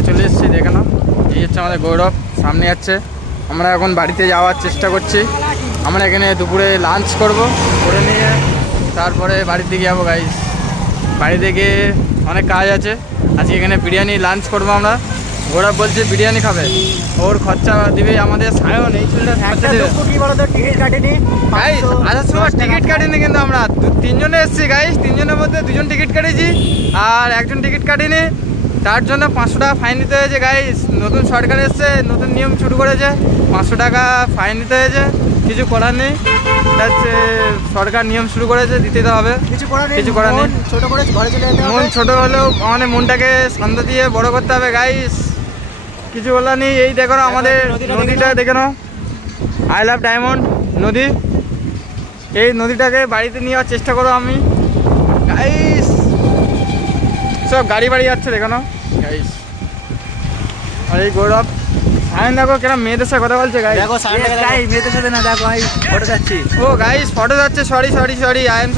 পয়েন্টে চলে এসেছি, দেখে নাও। এই হচ্ছে আমাদের গৌরব, সামনে যাচ্ছে। আমরা এখন বাড়িতে যাওয়ার চেষ্টা করছি। আমরা এখানে দুপুরে লাঞ্চ করে নিয়ে তারপরে বাড়ির দিকে যাবো গাইস। বাড়িতে গিয়ে অনেক কাজ আছে। আজকে এখানে বিরিয়ানি লাঞ্চ করবো আমরা। গৌরব বলছে বিরিয়ানি খাবে, ওর খরচা দিবে আমাদের সায়ন। এই ছেলেটা খরচা দেবে। টিকিট কাটেনি গাইস আসার সময় টিকিট কাটিনি, কিন্তু আমরা তিনজনে এসেছি গাইস। তিনজনের মধ্যে দুজন টিকিট কেটেছি আর একজন টিকিট কাটিনি। তার জন্য 500 টাকা ফাইন দিতে হয়েছে গাইস। নতুন সরকার এসছে, নতুন নিয়ম শুরু করেছে, 500 টাকা ফাইন দিতে হয়েছে। কিছু করার নেই, হচ্ছে সরকার নিয়ম শুরু করেছে, দিতে তো হবে। কিছু করার নেই, ছোট করে ঘরে চলে যেতে হবে। মন ছোট হলেও আমাদের মনটাকে শান্ত দিয়ে বড় করতে হবে গাইস। কিছু বলার নেই। এই দেখো আমাদের নদীটা দেখে নাও, আই লাভ ডায়মন্ড নদী। এই নদীটাকে বাড়িতে নিয়ে যাওয়ার চেষ্টা করো আমি গাইস। সব গাড়ি বাড়ি যাচ্ছে দেখো না গাইস। আর এই গৌরব সায়ন দেখো কেন মেয়েদের সাথে কথা বলছে গাইস। দেখো মেয়েদের সাথে না, দেখো আমি ফটো যাচ্ছি। ও গাইস ফটো যাচ্ছে, সরি আই এম